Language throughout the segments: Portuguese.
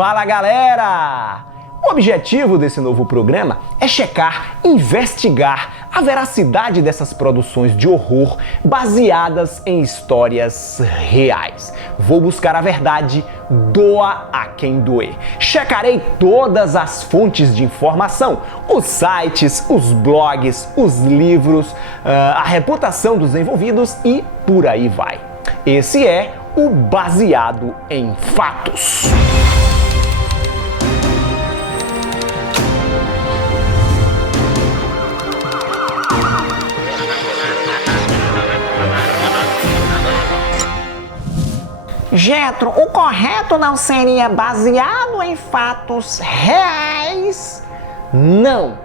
Fala, galera! O objetivo desse novo programa é checar, investigar a veracidade dessas produções de horror baseadas em histórias reais. Vou buscar a verdade, doa a quem doer. Checarei todas as fontes de informação, os sites, os blogs, os livros, a reputação dos envolvidos e por aí vai. Esse é o Baseado em Fatos. Jetro, o correto não seria baseado em fatos reais? Não.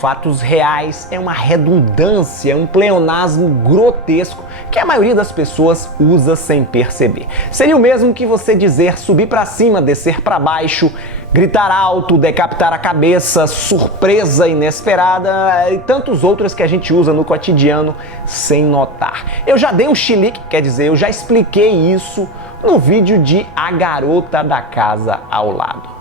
Fatos reais é uma redundância, um pleonasmo grotesco que a maioria das pessoas usa sem perceber. Seria o mesmo que você dizer subir para cima, descer para baixo, gritar alto, decapitar a cabeça, surpresa inesperada e tantos outros que a gente usa no cotidiano sem notar. Eu já dei um chilique, quer dizer, eu já expliquei isso no vídeo de A Garota da Casa ao Lado.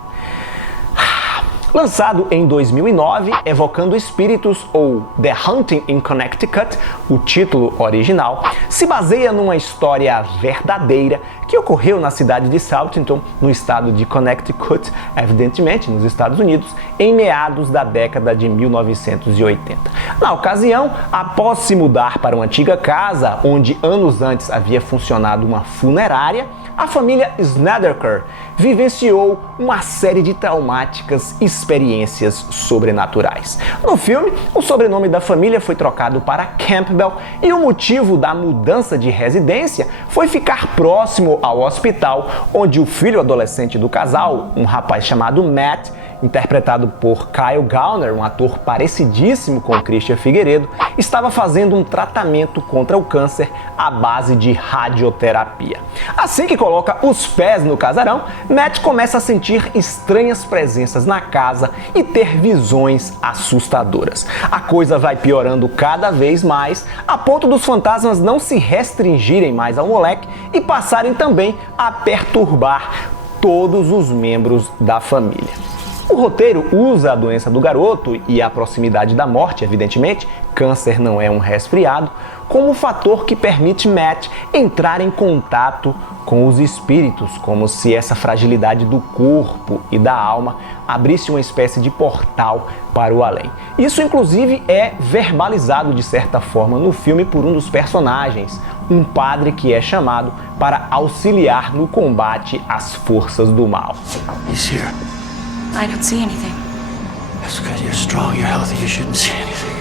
Lançado em 2009, Evocando Espíritos, ou The Haunting in Connecticut, o título original, se baseia numa história verdadeira que ocorreu na cidade de Southampton, no estado de Connecticut, evidentemente nos Estados Unidos, em meados da década de 1980. Na ocasião, após se mudar para uma antiga casa, onde anos antes havia funcionado uma funerária, a família Snedeker vivenciou uma série de traumáticas experiências sobrenaturais. No filme, o sobrenome da família foi trocado para Campbell e o motivo da mudança de residência foi ficar próximo ao hospital onde o filho adolescente do casal, um rapaz chamado Matt, interpretado por Kyle Gallner, um ator parecidíssimo com Christian Figueiredo, estava fazendo um tratamento contra o câncer à base de radioterapia. Assim que coloca os pés no casarão, Matt começa a sentir estranhas presenças na casa e ter visões assustadoras. A coisa vai piorando cada vez mais, a ponto dos fantasmas não se restringirem mais ao moleque e passarem também a perturbar todos os membros da família. O roteiro usa a doença do garoto e a proximidade da morte, evidentemente, câncer não é um resfriado, como fator que permite Matt entrar em contato com os espíritos, como se essa fragilidade do corpo e da alma abrisse uma espécie de portal para o além. Isso, inclusive, é verbalizado de certa forma no filme por um dos personagens, um padre que é chamado para auxiliar no combate às forças do mal. He's here. I don't see anything. That's good. You're strong. You're healthy. You shouldn't see anything.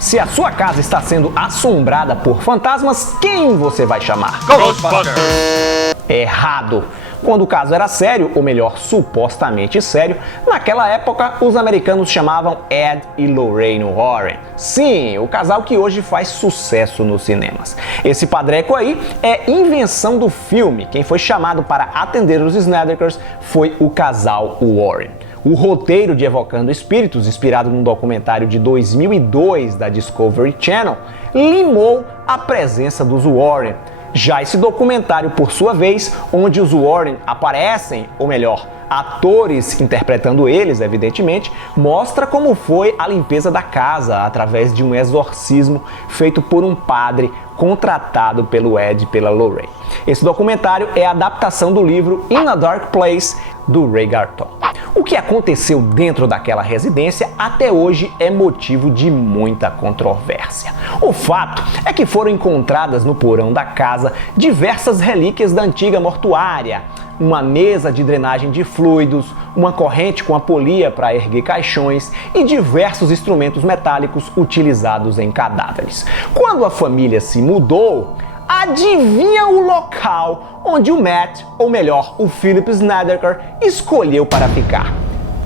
Se a sua casa está sendo assombrada por fantasmas, quem você vai chamar? Ghostbusters! Errado! Quando o caso era sério, ou melhor, supostamente sério, naquela época os americanos chamavam Ed e Lorraine Warren. Sim, o casal que hoje faz sucesso nos cinemas. Esse padreco aí é invenção do filme. Quem foi chamado para atender os Snedekers foi o casal Warren. O roteiro de Evocando Espíritos, inspirado num documentário de 2002 da Discovery Channel, limou a presença dos Warren. Já esse documentário, por sua vez, onde os Warren aparecem, ou melhor, atores interpretando eles, evidentemente, mostra como foi a limpeza da casa através de um exorcismo feito por um padre contratado pelo Ed e pela Lorraine. Esse documentário é a adaptação do livro In a Dark Place, do Ray Garton. O que aconteceu dentro daquela residência até hoje é motivo de muita controvérsia. O fato é que foram encontradas no porão da casa diversas relíquias da antiga mortuária, uma mesa de drenagem de fluidos, uma corrente com a polia para erguer caixões e diversos instrumentos metálicos utilizados em cadáveres. Quando a família se mudou, adivinha o local onde o Matt, ou melhor, o Philip Snedeker, escolheu para ficar?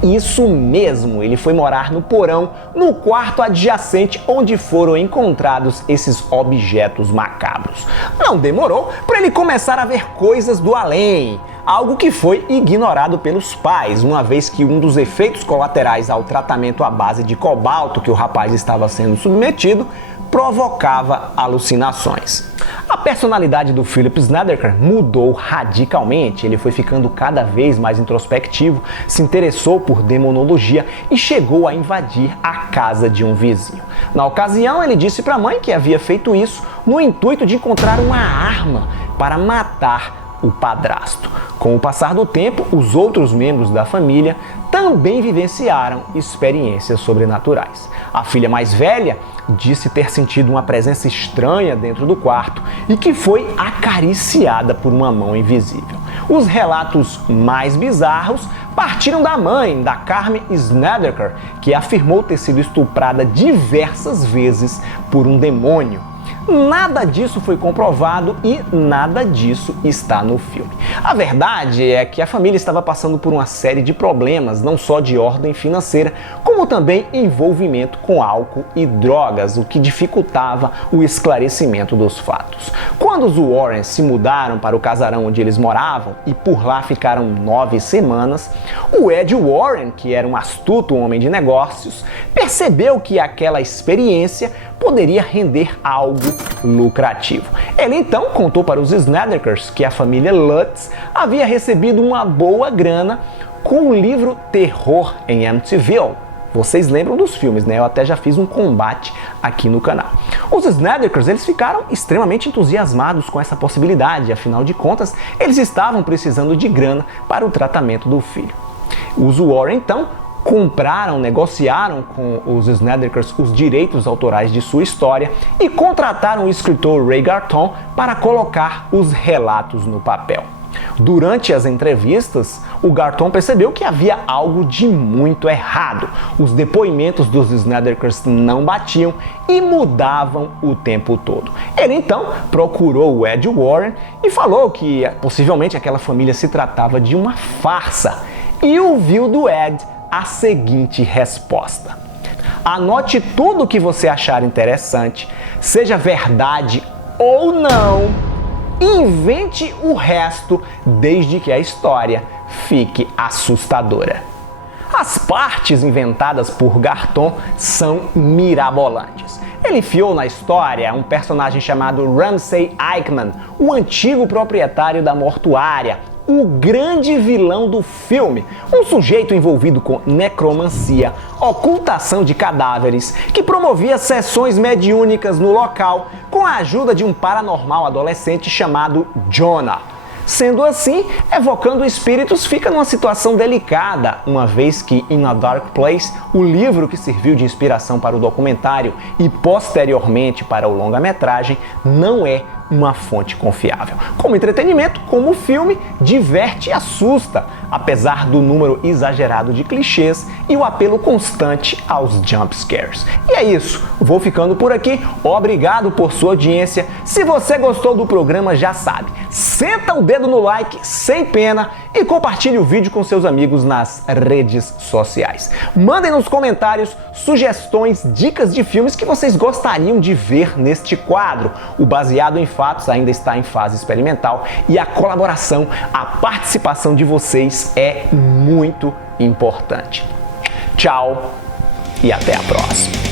Isso mesmo, ele foi morar no porão, no quarto adjacente onde foram encontrados esses objetos macabros. Não demorou para ele começar a ver coisas do além, algo que foi ignorado pelos pais, uma vez que um dos efeitos colaterais ao tratamento à base de cobalto que o rapaz estava sendo submetido provocava alucinações. A personalidade do Philip Snedeker mudou radicalmente. Ele foi ficando cada vez mais introspectivo, se interessou por demonologia e chegou a invadir a casa de um vizinho. Na ocasião, ele disse para a mãe que havia feito isso no intuito de encontrar uma arma para matar o padrasto. Com o passar do tempo, os outros membros da família também vivenciaram experiências sobrenaturais. A filha mais velha disse ter sentido uma presença estranha dentro do quarto e que foi acariciada por uma mão invisível. Os relatos mais bizarros partiram da mãe, da Carmen Snedeker, que afirmou ter sido estuprada diversas vezes por um demônio. Nada disso foi comprovado e nada disso está no filme. A verdade é que a família estava passando por uma série de problemas, não só de ordem financeira, como também envolvimento com álcool e drogas, o que dificultava o esclarecimento dos fatos. Quando os Warren se mudaram para o casarão onde eles moravam e por lá ficaram 9 semanas, o Ed Warren, que era um astuto homem de negócios, percebeu que aquela experiência poderia render algo lucrativo. Ele então contou para os Snedekers que a família Lutz havia recebido uma boa grana com o livro Terror em Amityville. Vocês lembram dos filmes, né? Eu até já fiz um combate aqui no canal. Os Snedekers, eles ficaram extremamente entusiasmados com essa possibilidade, afinal de contas, eles estavam precisando de grana para o tratamento do filho. Os Warren, então, negociaram com os Snedekers os direitos autorais de sua história e contrataram o escritor Ray Garton para colocar os relatos no papel. Durante as entrevistas, o Garton percebeu que havia algo de muito errado. Os depoimentos dos Snedekers não batiam e mudavam o tempo todo. Ele então procurou o Ed Warren e falou que possivelmente aquela família se tratava de uma farsa e ouviu do Ed a seguinte resposta: anote tudo o que você achar interessante, seja verdade ou não, invente o resto desde que a história fique assustadora. As partes inventadas por Garton são mirabolantes. Ele enfiou na história um personagem chamado Ramsey Eichmann, o antigo proprietário da mortuária, o grande vilão do filme, um sujeito envolvido com necromancia, ocultação de cadáveres, que promovia sessões mediúnicas no local com a ajuda de um paranormal adolescente chamado Jonah. Sendo assim, evocando espíritos fica numa situação delicada, uma vez que In a Dark Place, o livro que serviu de inspiração para o documentário e posteriormente para o longa-metragem, não é uma fonte confiável. Como entretenimento, como filme, diverte e assusta, apesar do número exagerado de clichês e o apelo constante aos jump scares. E é isso, vou ficando por aqui, obrigado por sua audiência. Se você gostou do programa, já sabe, senta o dedo no like sem pena e compartilhe o vídeo com seus amigos nas redes sociais. Mandem nos comentários sugestões, dicas de filmes que vocês gostariam de ver neste quadro. O Baseado em Fatos ainda está em fase experimental e a colaboração, a participação de vocês é muito importante. Tchau e até a próxima.